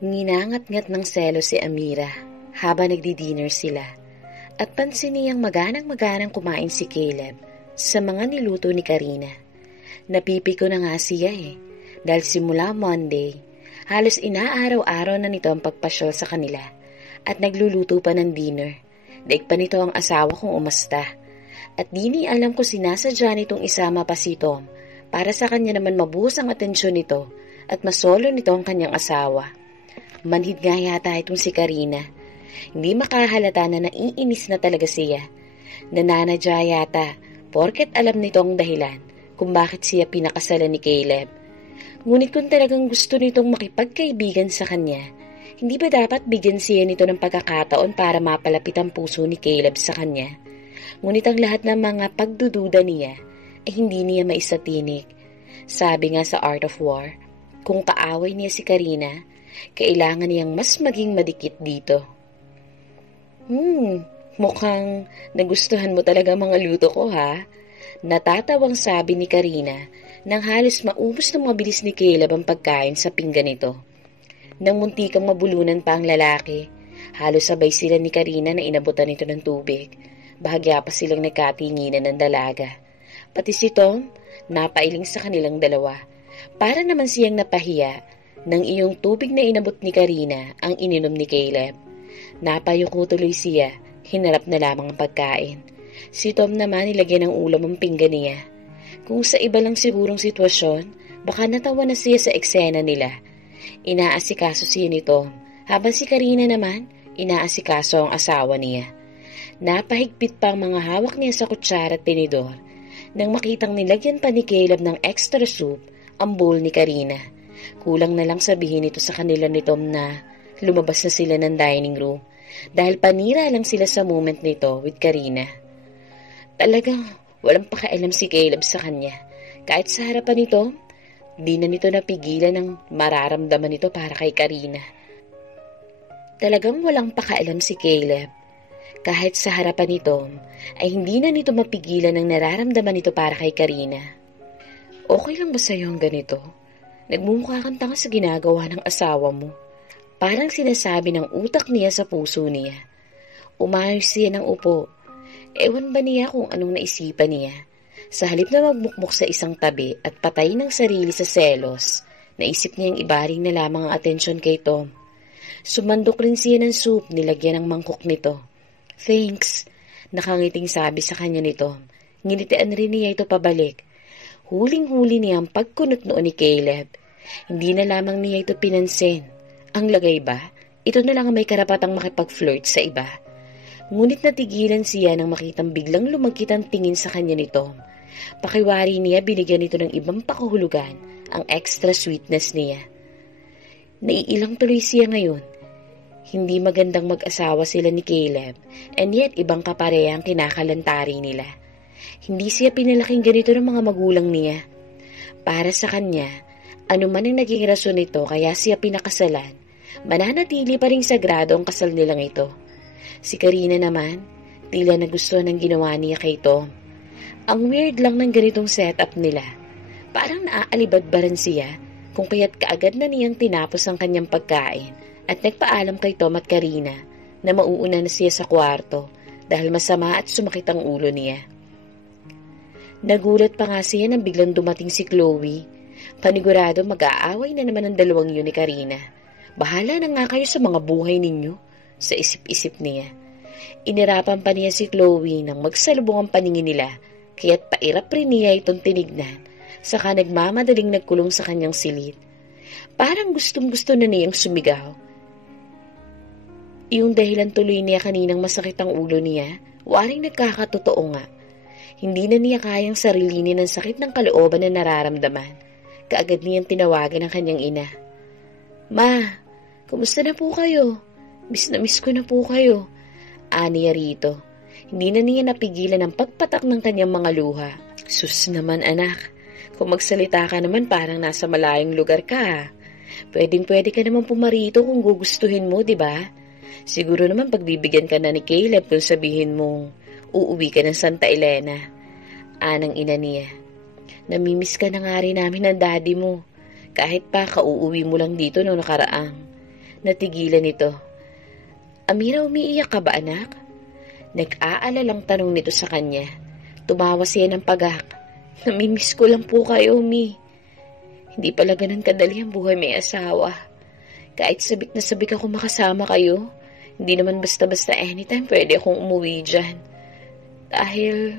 Nginangat-ngat ng selo si Amira habang nagdi-dinner sila at pansin niyang maganang-maganang kumain si Caleb sa mga niluto ni Karina. Napipiko na nga siya dahil simula Monday, halos inaaraw-araw na nito ang pagpasyal sa kanila at nagluluto pa ng dinner. Daig pa nito ang asawa kung umasta at di ni alam ko sinasadya nitong isama pa si Tom para sa kanya naman mabuhos ang atensyon nito at masolo nito ang kanyang asawa. Manhid nga yata itong si Karina. Hindi makahalata na naiinis na talaga siya. Nananadya yata porket alam nito ang dahilan kung bakit siya pinakasalan ni Caleb. Ngunit kung talagang gusto nitong makipagkaibigan sa kanya, hindi ba dapat bigyan siya nito ng pagkakataon para mapalapit ang puso ni Caleb sa kanya? Ngunit ang lahat ng mga pagdududa niya ay hindi niya maisatinig. Sabi nga sa Art of War, kung kaaway niya si Karina, kailangan niyang mas maging madikit dito. Mukhang nagustuhan mo talaga mga luto ko ha? Natatawang sabi ni Karina nang halos maubos ng mabilis ni Caleb ang pagkain sa pinggan nito. Nang muntikang mabulunan pa ang lalaki, halos sabay sila ni Karina na inabutan nito ng tubig. Bahagya pa silang nagkatinginan ng dalaga. Pati si Tom, napailing sa kanilang dalawa. Para naman siyang napahiya nang iyong tubig na inabot ni Karina ang ininom ni Caleb. Napayuko tuloy siya, hinarap na lamang ang pagkain. Si Tom naman nilagyan ng ulam ang pinggan niya. Kung sa iba lang sigurong sitwasyon, baka natawa na siya sa eksena nila. Inaasikaso siya ni Tom, habang si Karina naman, inaasikaso ang asawa niya. Napahigpit pa ang mga hawak niya sa kutsara at tinidor, nang makitang nilagyan pa ni Caleb ng extra soup ang bowl ni Karina. Kulang na lang sabihin ito sa kanila ni Tom na lumabas na sila ng dining room dahil panira lang sila sa moment nito with Karina. Talagang walang pakialam si Caleb sa kanya. Kahit sa harapan nito, di na nito napigilan ang mararamdaman nito para kay Karina. Talagang walang pakialam si Caleb. Kahit sa harapan nito, ay hindi na nito mapigilan ang nararamdaman nito para kay Karina. Okay lang ba sa'yo ang ganito? Nagmumukha kang tanga sa ginagawa ng asawa mo. Parang sinasabi ng utak niya sa puso niya. Umayos siya ng upo. Ewan ba niya kung anong naisipan niya? Sa halip na magmukmuk sa isang tabi at patay ng sarili sa selos, naisip niyang ibaring na lamang ang atensyon kay Tom. Sumandok rin siya ng soup nilagyan ng mangkok nito. Thanks, nakangiting sabi sa kanya ni Tom. Nginitian rin niya ito pabalik. Huling-huli niya ang pagkunot noon ni Caleb. Hindi na lamang niya ito pinansin. Ang lagay ba, ito na lang ang may karapatang makipag-flirt sa iba. Ngunit natigilan siya nang makitang biglang lumagkit ang tingin sa kanya ni Tom. Pakiwari niya binigyan ito ng ibang pakahulugan, ang extra sweetness niya. Naiilang tuloy siya ngayon. Hindi magandang mag-asawa sila ni Caleb, and yet ibang kapareha ang kinakalantari nila. Hindi siya pinalaking ganito ng mga magulang niya. Para sa kanya, ano man ang naging rason nito kaya siya pinakasalan, mananatili pa ring sagrado ang kasal nilang ito. Si Karina naman, tila nagustuhan ng ginawa niya kay Tom. Ang weird lang ng ganitong setup nila. Parang naaalibadbaran siya kung kaya't kaagad na niyang tinapos ang kanyang pagkain at nagpaalam kay Tom at Karina na mauuna na siya sa kwarto dahil masama at sumakit ang ulo niya. Nagulat pa nga siya nang biglang dumating si Chloe. Panigurado mag-aaway na naman ang dalawang yun ni Karina. Bahala na nga kayo sa mga buhay ninyo, sa isip-isip niya. Inirapan pa niya si Chloe nang magsalubong ang paningin nila, kaya't pairap rin niya itong tinignan, saka nagmamadaling nagkulong sa kanyang silid. Parang gustong-gusto na niyang sumigaw. Yung dahilan tuloy niya kaninang masakit ang ulo niya, waring nagkakatotoo nga. Hindi na niya kayang sarilinin ang sakit ng kalooban na nararamdaman. Kaagad niyang tinawagan ang kanyang ina. Ma, kumusta na po kayo? Miss na miss ko na po kayo. Aniya rito. Hindi na niya napigilan ang pagpatak ng kanyang mga luha. Sus naman anak, kung magsalita ka naman parang nasa malayong lugar ka. Pwedeng-pwede ka naman pumarito kung gugustuhin mo, di ba? Siguro naman pagbibigyan ka na ni Caleb kung sabihin mong uuwi ka ng Santa Elena. Anang ina niya. Namimiss ka na nga rin namin ng daddy mo. Kahit pa kauuwi mo lang dito noong nakaraang. Natigilan ito. Amira, umiiyak ka ba anak? Nag-aalalang tanong nito sa kanya. Tumawa siya ng pagak. Namimiss ko lang po kayo, Mi. Hindi pala ganun kadali ang buhay may asawa. Kahit sabik na sabik ako makasama kayo, hindi naman basta-basta anytime pwede akong umuwi dyan. Dahil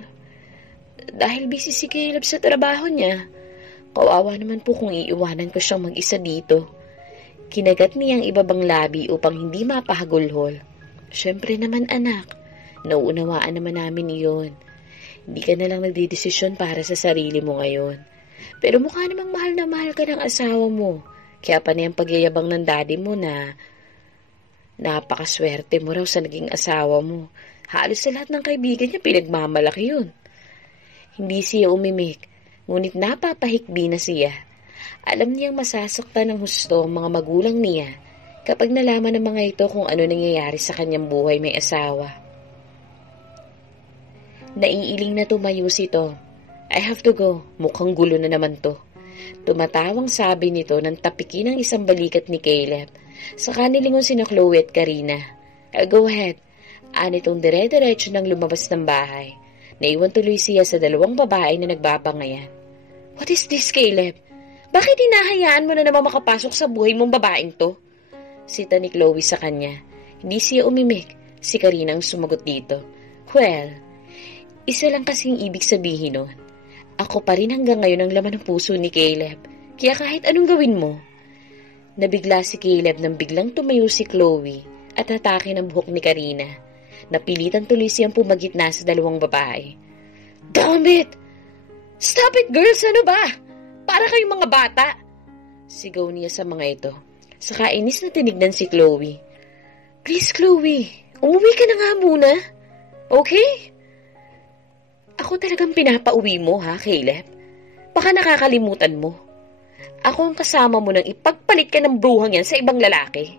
busy si Caleb sa trabaho niya. Kawawa naman po kung iiwanan ko siyang mag-isa dito. Kinagat niyang ibabang labi upang hindi mapahagulhol. Siyempre naman anak, nauunawaan naman namin iyon. Hindi ka na lang nagdidesisyon para sa sarili mo ngayon. Pero mukha namang mahal na mahal ka ng asawa mo. Kaya pa na yung pagyayabang ng daddy mo na napakaswerte mo raw sa naging asawa mo. Halos sa lahat ng kaibigan niya pinagmamalaki yun. Hindi siya umimik, ngunit napapahikbi na siya. Alam niyang masasaktan ng husto ang mga magulang niya kapag nalaman ng mga ito kung ano nangyayari sa kanyang buhay may asawa. Naiiling na tumayo ito. I have to go. Mukhang gulo na naman to. Tumatawang sabi nito nang tapikin ang isang balikat ni Caleb. Saka nilingon sina Chloe at Karina. Go ahead. Anitong dire-diretso nang lumabas ng bahay. Naiwan tuloy siya sa dalawang babae na nagbabangayan. What is this, Caleb? Bakit hinahayaan mo na naman makapasok sa buhay mong babaeng to? Sita ni Chloe sa kanya. Hindi siya umimik. Si Karina ang sumagot dito. Well, isa lang kasing ibig sabihin nun. Ako pa rin hanggang ngayon ang laman ng puso ni Caleb. Kaya kahit anong gawin mo. Nabigla si Caleb nang biglang tumayo si Chloe at atake ng buhok ni Karina. Napilitan tuloy siyang pumagitna sa dalawang babae. Damn it! Stop it, girls! Ano ba? Para kayong mga bata! Sigaw niya sa mga ito. Sa kainis na tinignan si Chloe. Please, Chloe, umuwi ka na nga muna. Okay? Ako talagang pinapauwi mo, ha, Caleb? Baka nakakalimutan mo. Ako ang kasama mo nang ipagpalit ka ng bruhang yan sa ibang lalaki.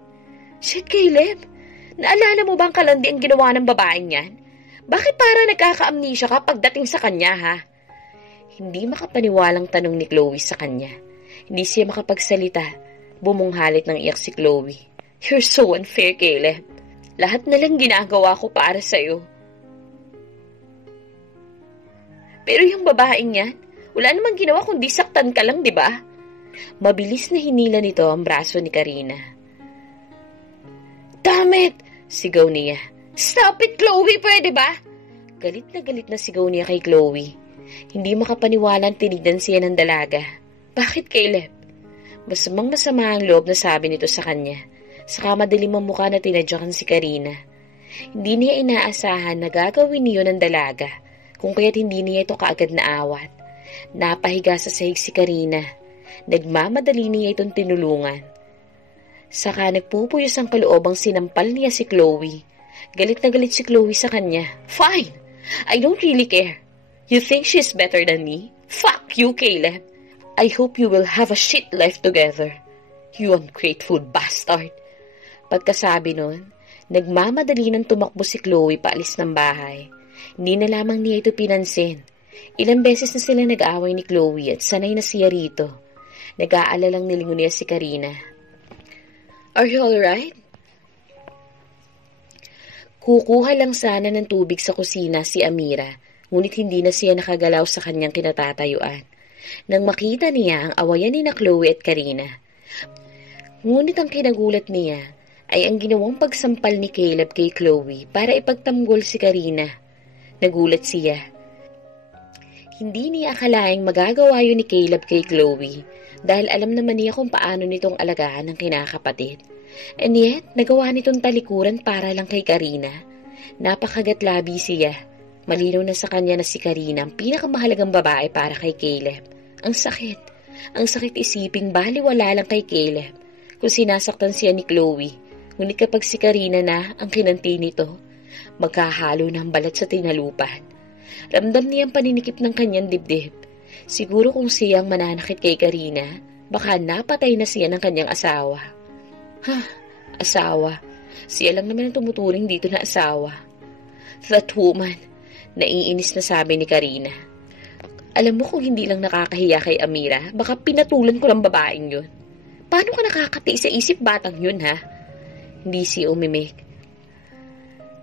Shit, Caleb! Naalala mo ba ang kalandi ang ginawa ng babaeng yan? Bakit para nagkaka-amnesia ka pagdating sa kanya, ha? Hindi makapaniwalang tanong ni Chloe sa kanya. Hindi siya makapagsalita. Bumunghalit ng iyak si Chloe. You're so unfair, Caleb. Lahat na lang ginagawa ko para sa'yo. Pero yung babaeng yan, wala namang ginawa kundi saktan ka lang, di ba? Mabilis na hinila nito ang braso ni Karina. Damn it! Sigaw niya. Stop it, Chloe! Pwede ba? Galit na sigaw niya kay Chloe. Hindi makapaniwalang tinignan siya ng dalaga. Bakit, Caleb? Masama ang loob na sabi nito sa kanya. Saka madilim ang mukha na tinadyakan si Karina. Hindi niya inaasahan na gagawin niyo ng dalaga, kung kaya't hindi niya ito kaagad na awat. Napahiga sa sahig si Karina. Nagmamadali niya itong tinulungan. Saka nagpupuyos ang kaloobang sinampal niya si Chloe. Galit na galit si Chloe sa kanya. Fine! I don't really care. You think she's better than me? Fuck you, Caleb. I hope you will have a shit life together. You ungrateful bastard. Pagkasabi nun, nagmamadali nang tumakbo si Chloe paalis ng bahay. Hindi na lamang niya ito pinansin. Ilang beses na sila nag-aaway ni Chloe at sanay na siya rito. Nag-aalalang nilingon niya si Karina. Are you alright? Kukuha lang sana ng tubig sa kusina si Amira, ngunit hindi na siya nakagalaw sa kanyang kinatatayuan. Nang makita niya ang awayan ni na Chloe at Karina. Ngunit ang kinagulat niya ay ang ginawang pagsampal ni Caleb kay Chloe para ipagtanggol si Karina. Nagulat siya. Hindi niya akalaing magagawa yun ni Caleb kay Chloe dahil alam naman niya kung paano nitong alagaan ng kinakapatid. And yet, nagawa nitong talikuran para lang kay Karina. Napakagatlabi siya. Malinaw na sa kanya na si Karina ang pinakamahalagang babae para kay Caleb. Ang sakit. Ang sakit isiping baliwala lang kay Caleb kung sinasaktan siya ni Chloe. Ngunit kapag si Karina na ang kinanti nito, magkahalo ng balat sa tinalupan. Ramdam niya ang paninikip ng kanyang dibdib. Siguro kung siya ang mananakit kay Karina, baka napatay na siya ng kanyang asawa. Asawa. Siya lang naman ang tumuturing dito na asawa. That woman. Naiinis na sabi ni Karina. Alam mo kung hindi lang nakakahiya kay Amira, baka pinatulan ko ng babaeng yun. Paano ka nakakatiis sa isip batang yun, ha? Hindi siya umimik.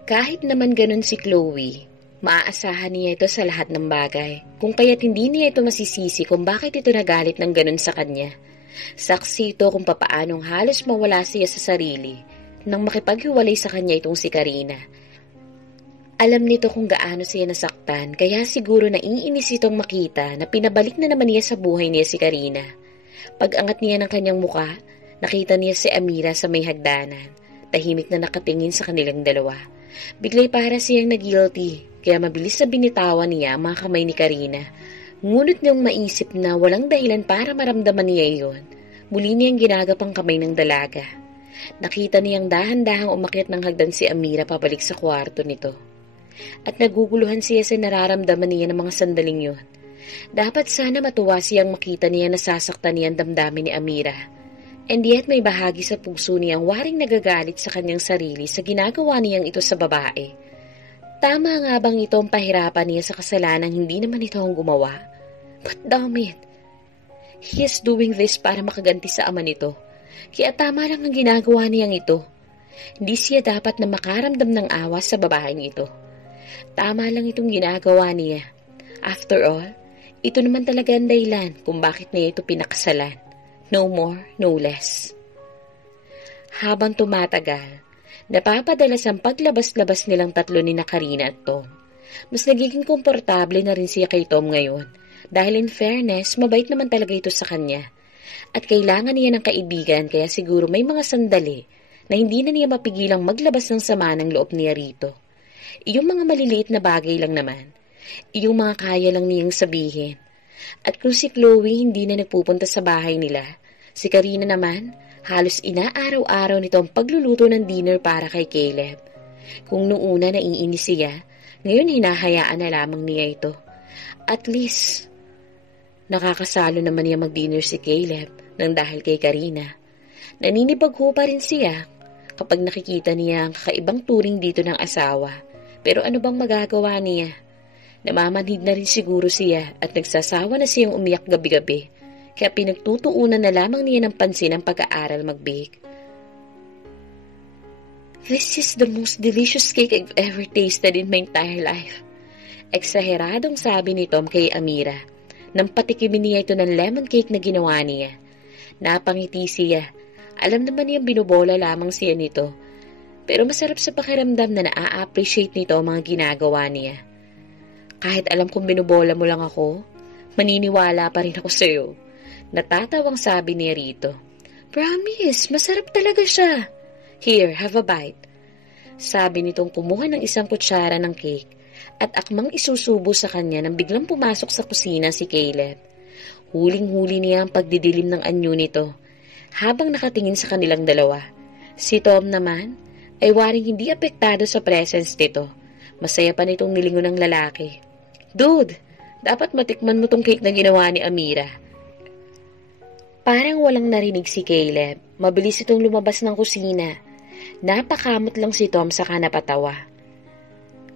Kahit naman ganun si Chloe, maaasahan niya ito sa lahat ng bagay, kung kaya't hindi niya ito masisisi kung bakit ito nagalit ng ganun sa kanya. Saksi ito kung papaanong halos mawala siya sa sarili nang makipaghiwalay sa kanya itong si Karina. Alam nito kung gaano siya nasaktan, kaya siguro naiinis itong makita na pinabalik na naman niya sa buhay niya si Karina. Pag-angat niya ng kanyang muka, nakita niya si Amira sa may hagdanan, tahimik na nakatingin sa kanilang dalawa. Biglay para siyang na-guilty, kaya mabilis na binitawan niya ang mga kamay ni Karina. Ngunit niyang maisip na walang dahilan para maramdaman niya iyon, muli niyang ginagap ang kamay ng dalaga. Nakita niyang dahan-dahang umakyat ng hagdan si Amira pabalik sa kwarto nito. At naguguluhan siya sa nararamdaman niya ng mga sandaling yun. Dapat sana matuwa siyang makita niya na sasaktan niya ang damdamin ni Amira. And yet may bahagi sa puso niyang waring nagagalit sa kanyang sarili sa ginagawa niyang ito sa babae. Tama nga bang ito ang pahirapan niya sa kasalanang hindi naman ito ang gumawa? But damn it, he is doing this para makaganti sa ama nito. Kaya tama lang ang ginagawa niyang ito. Hindi siya dapat na makaramdam ng awa sa babaeng ito. Tama lang itong ginagawa niya. After all, ito naman talaga ang dahilan kung bakit niya ito pinakasalan. No more, no less. Habang tumatagal, napapadalas ang paglabas-labas nilang tatlo ni Karina at Tom. Mas nagiging komportable na rin siya kay Tom ngayon dahil in fairness, mabait naman talaga ito sa kanya. At kailangan niya ng kaibigan kaya siguro may mga sandali na hindi na niya mapigilang maglabas ng sama ng loob niya rito. Iyong mga maliliit na bagay lang naman. Iyong mga kaya lang niyang sabihin. At kung si Chloe hindi na nagpupunta sa bahay nila, si Karina naman, halos inaaraw-araw nito ang pagluluto ng dinner para kay Caleb. Kung noong una naiinis siya, ngayon hinahayaan na lamang niya ito. At least, nakakasalo naman niya mag-dinner si Caleb nang dahil kay Karina. Naninibag ho pa rin siya kapag nakikita niya ang kakaibang turing dito ng asawa. Pero ano bang magagawa niya? Namamanhid na rin siguro siya at nagsasawa na siyang umiyak gabi-gabi, kaya pinagtutuunan na lamang niya ng pansin ang pag-aaral mag-bake. This is the most delicious cake I've ever tasted in my entire life. Eksaheradong sabi ni Tom kay Amira, nang patikimin niya ito ng lemon cake na ginawa niya. Napangiti siya. Alam naman niyang binubola lamang siya nito, pero masarap sa pakiramdam na naa-appreciate nito ang mga ginagawa niya. Kahit alam kong binubola mo lang ako, maniniwala pa rin ako sa'yo. Natatawang sabi niya rito. Promise, masarap talaga siya. Here, have a bite. Sabi nitong kumuha ng isang kutsara ng cake at akmang isusubo sa kanya nang biglang pumasok sa kusina si Caleb. Huling-huli niya ang pagdidilim ng anyo nito habang nakatingin sa kanilang dalawa. Si Tom naman ay waring hindi apektado sa presence nito. Masaya pa nitong nilingon ng lalaki. Dude, dapat matikman mo tong cake na ginawa ni Amira. Parang walang narinig si Caleb. Mabilis itong lumabas ng kusina. Napakamot lang si Tom saka napatawa.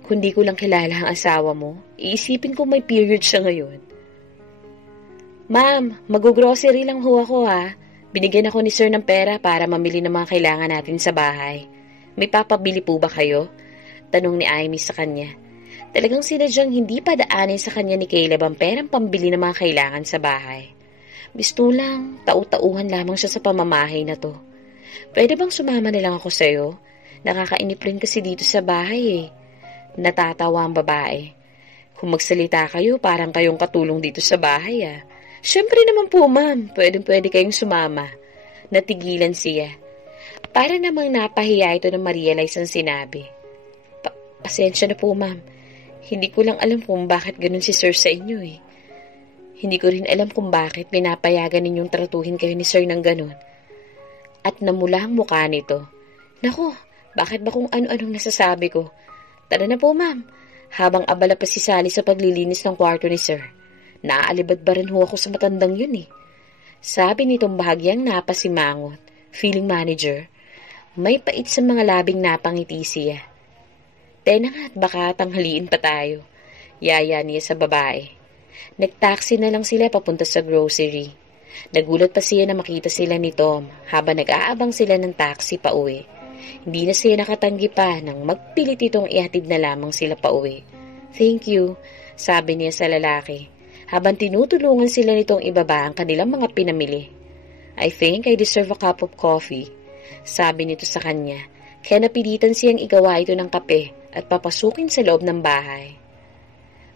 Kung di ko lang kilala ang asawa mo, iisipin ko may period siya ngayon. Ma'am, mag-grocery lang ho ako ha. Binigyan ako ni Sir ng pera para mamili ng mga kailangan natin sa bahay. May papabili po ba kayo? Tanong ni Amy sa kanya. Talagang sinadyang hindi pa daanin sa kanya ni Caleb ang perang pambili ng mga kailangan sa bahay. Gusto lang, tau-tauhan lamang siya sa pamamahay na to. Pwede bang sumama na lang ako sa'yo? Nakakainip rin kasi dito sa bahay eh. Natatawa ang babae. Kung magsalita kayo, parang kayong katulong dito sa bahay ah. Siyempre naman po ma'am, pwede kayong sumama. Natigilan siya. Para namang napahiya ito na ma-realize ang sinabi. Pasensya na po ma'am. Hindi ko lang alam kung bakit ganun si Sir sa inyo eh. Hindi ko rin alam kung bakit pinapayagan ninyong tratuhin kayo ni Sir ng ganun. At namula ang mukha nito. Naku, bakit ba kung ano-anong nasasabi ko? Tara na po ma'am. Habang abala pa si Sally sa paglilinis ng kwarto ni Sir. Naaalibad ba rin ho ako sa matandang yun eh. Sabi nitong bahagyang napasimangot, feeling manager. May pait sa mga labing napangiti siya. Tena nga't baka tanghaliin pa tayo. Yaya niya sa babae. Nag-taxi na lang sila papunta sa grocery. Nagulat pa siya na makita sila ni Tom habang nag-aabang sila ng taxi pa uwi. Hindi na siya nakatanggi pa nang magpilit itong ihatid na lamang sila pa uwi. "Thank you," sabi niya sa lalaki, habang tinutulungan sila nitong ibaba ang kanilang mga pinamili. "I think I deserve a cup of coffee," sabi nito sa kanya, kaya napilitan siyang igawa ito ng kape at papasukin sa loob ng bahay.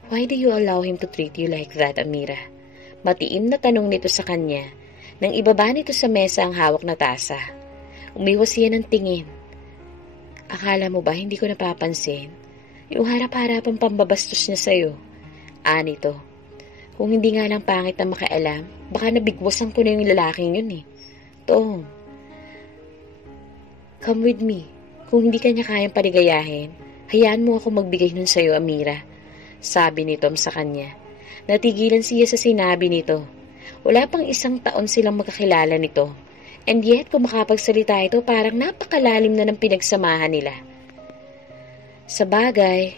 "Why do you allow him to treat you like that, Amira?" Matiim na tanong nito sa kanya nang ibaba nito sa mesa ang hawak na tasa. Umiwas siya ng tingin. "Akala mo ba hindi ko napapansin? Yung harap-harapang pambabastos niya sa'yo." Anito. "Kung hindi nga lang pangit na makialam, baka nabigwasan ko na yung lalaking yun eh. Tom, come with me. Kung hindi ka niya kayang paligayahin, hayaan mo ako magbigay nun sa'yo, Amira," sabi ni Tom sa kanya. Natigilan siya sa sinabi nito. Wala pang 1 taon silang magkakilala nito. And yet, kung makapagsalita ito, parang napakalalim na ng pinagsamahan nila. Sa bagay,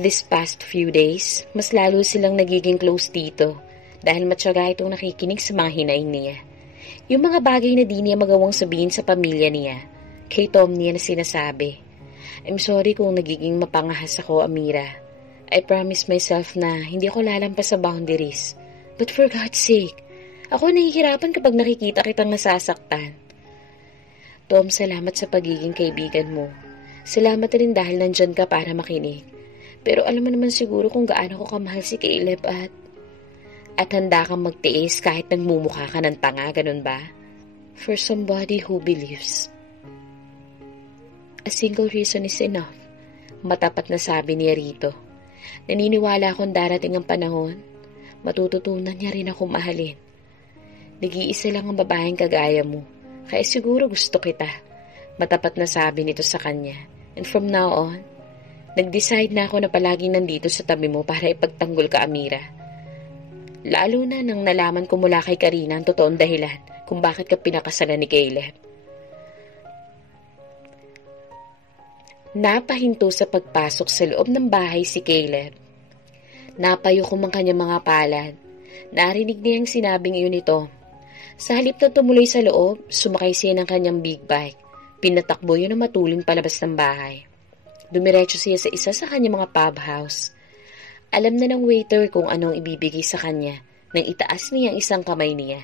this past few days, mas lalo silang nagiging close dito dahil matyaga itong nakikinig sa mga hinaing niya. Yung mga bagay na di niya magawang sabihin sa pamilya niya, kay Tom niya na sinasabi. "I'm sorry kung nagiging mapangahas ako, Amira. I promise myself na hindi ako lalampas sa boundaries. But for God's sake, ako nahihirapan kapag nakikita kitang nasasaktan." "Tom, salamat sa pagiging kaibigan mo. Salamat rin dahil nandyan ka para makinig. Pero alam mo naman siguro kung gaano ko kamahal si Caleb at handa kang magtiis kahit nagmumukha ka ng tanga, ganun ba? For somebody who believes, a single reason is enough," matapat na sabi niya rito. "Naniniwala akong darating ang panahon, matututunan niya rin ako mahalin. Nag-iisa lang ang babaeng kagaya mo, kaya siguro gusto kita," matapat na sabi nito sa kanya. "And from now on, nag-decide na ako na palaging nandito sa tabi mo para ipagtanggol ka, Amira. Lalo na nang nalaman ko mula kay Karina ang totoong dahilan kung bakit ka pinakasalan ni Caleb." Napahinto sa pagpasok sa loob ng bahay si Caleb. Napayuko ang kanyang mga palad. Narinig niyang sinabing iyon nito. Sa halip na tumuloy sa loob, sumakay siya ng kanyang big bike. Pinatakbo yun na matuling palabas ng bahay. Dumiretso siya sa isa sa kanyang mga pub house. Alam na ng waiter kung anong ibibigay sa kanya nang itaas niya ang isang kamay niya.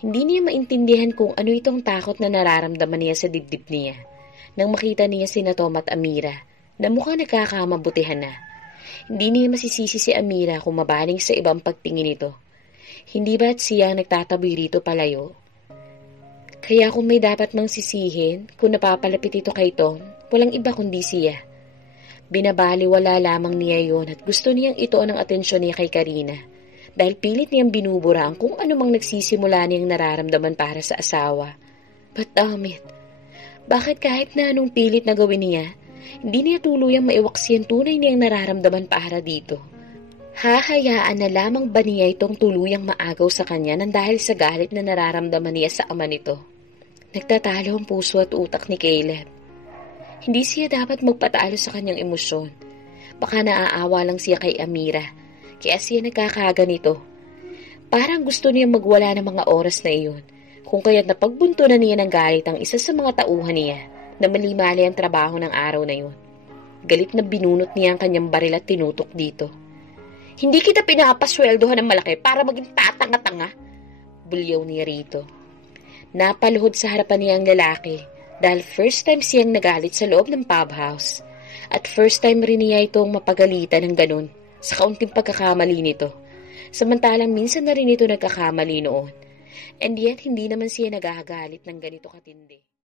Hindi niya maintindihan kung ano itong takot na nararamdaman niya sa dibdib niya nang makita niya sina Tom at Amira na mukhang nagkakamabutihan na. Hindi niya masisisi si Amira kung mabaling sa ibang pagtingin nito. Hindi ba't siya nagtataboy rito palayo? Kaya kung may dapat mang sisihin, kung napapalapit ito kay Tom, walang iba kundi siya. Binabaliwala lamang niya yon at gusto niyang ito ng atensyon niya kay Karina dahil pilit niyang binubura ang kung anumang nagsisimula niyang nararamdaman para sa asawa. But damn it, bakit kahit na anong pilit na gawin niya, hindi niya tuluyang maiwaksi ang tunay niyang nararamdaman para dito? Hahayaan na lamang ba niya itong tuluyang maagaw sa kanya nang dahil sa galit na nararamdaman niya sa ama nito? Nagtatalo ang puso at utak ni Caleb. Hindi siya dapat magpatalo sa kanyang emosyon. Baka naaawa lang siya kay Amira, kaya siya nagkakaganito. Parang gusto niya magwala ng mga oras na iyon, kung kaya't napagbuntunan niya ng galit ang isa sa mga tauhan niya na mali-mali ang trabaho ng araw na iyon. Galit na binunot niya ang kanyang baril at tinutok dito. "Hindi kita pinapasweldohan ng malaki para maging tatanga-tanga," bulyaw niya rito. Napaluhod sa harapan niya ang lalaki dahil first time siyang nagalit sa loob ng pub house at first time rin niya itong mapagalitan ng ganun sa kaunting pagkakamali nito. Samantalang minsan na rin ito nagkakamali noon. And yet, hindi naman siya nagagalit ng ganito katindi.